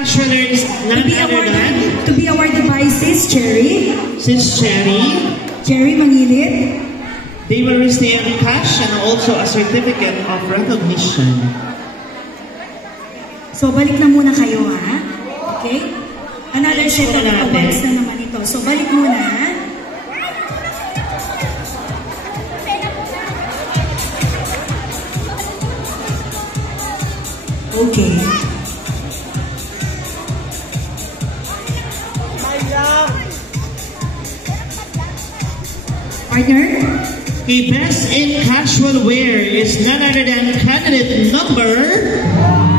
casualers, none other than to be awarded by Sis Cherry. Sis Cherry Manilid. They will receive cash and also a certificate of recognition. So, balik na muna kayo, ha? Okay? Another set of awards na naman ito. So, balik muna. Okay. Partner? The best in casual wear is none other than candidate number 8.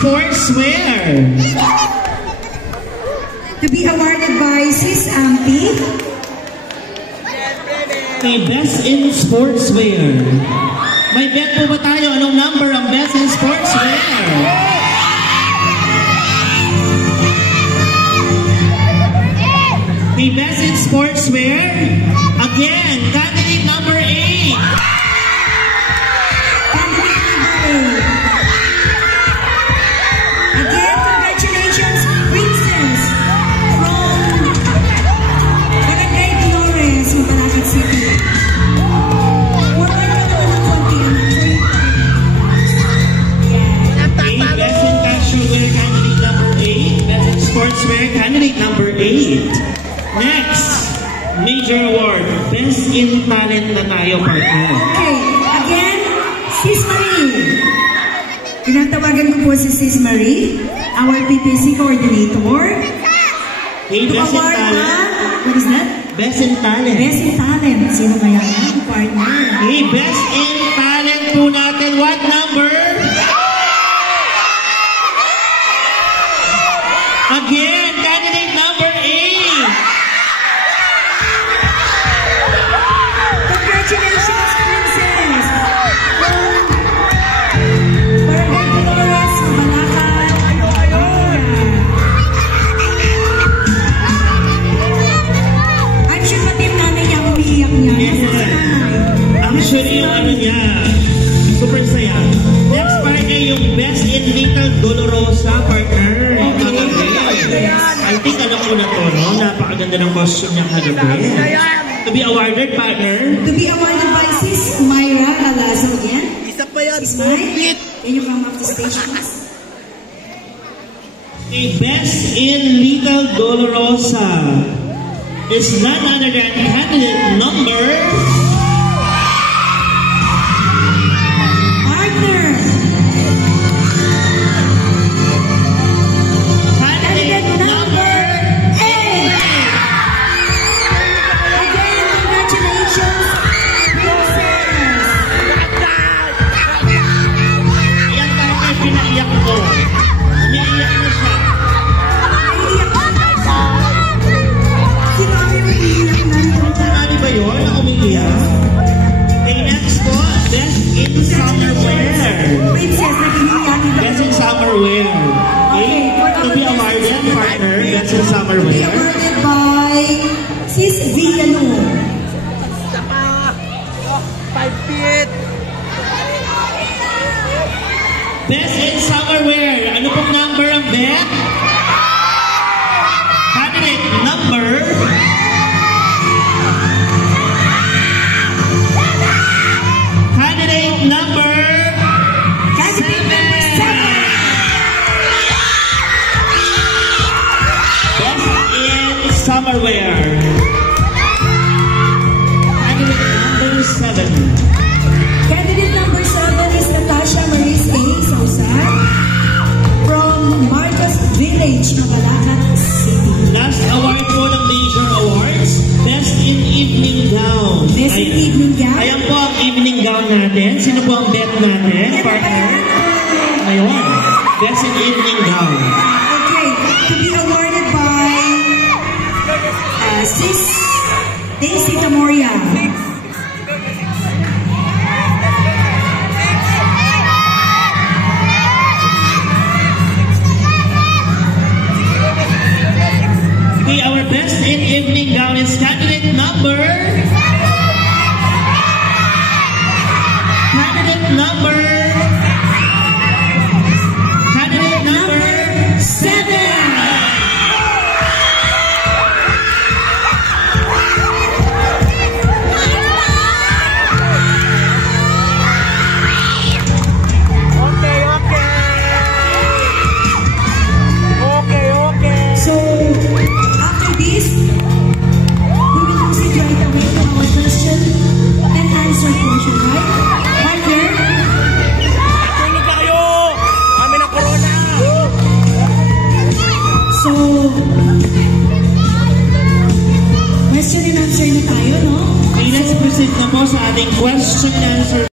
Sportswear. To be awarded by Sis Ampi. The best in sportswear. May bet po ba tayo? Anong number ang best in sportswear? The best in sportswear. Again, candidate number 8. Candidate number 8. Next, major award, Best in Talent na tayo, partner. Okay, again, Sis Marie. Tinatawagan ko po si Sis Marie, our PPC coordinator. Hey, Best in Talent. What is that? Best in Talent. Best in Talent. Sino kaya yan, partner? Hey, Best in Talent po natin. What number? Again, candidate number 8. Congratulations, Princess! Barangay Dolores, Malacan. I'm sure pati yung nanay niya umiiyak niya. Actually, yung ano niya, super saya. Next partner, yung Best in Little Dolorosa, partner. I think alam ko na to, no? Napakaganda ng costume niya kagabi. To be awarded, partner. To be awarded by Sis Myra Alazo again. Isa pa yan. Sis Myra, can you come up to stage, please? The Best in Little Dolorosa is none other than candidate number... Awarded by Sis Villalur. 5 feet. Best in summer wear. Ano pong number ang bet? Candidate number... Candidate number... 7. Summer wear. Candidate number 7. Candidate number 7 is Natasha Maris A. Sousa from Marcos Village, Malacan City. Last award po ng major awards, Best in Evening Gown. Best in Evening Gown? Ayan po ang evening gown natin. Sino po ang bet natin, partner? Ngayon, Best in Evening Gown. Okay, to be awarded by Sis Daisy Tamoria. Okay, our best in evening gown is candidate number 7. So, after this, we will proceed right away to our question and answer portion, right? Partner? Tulog na kayo! Kami ng corona! So, question and answer na tayo, no? Okay, let's proceed na po sa ating question and answer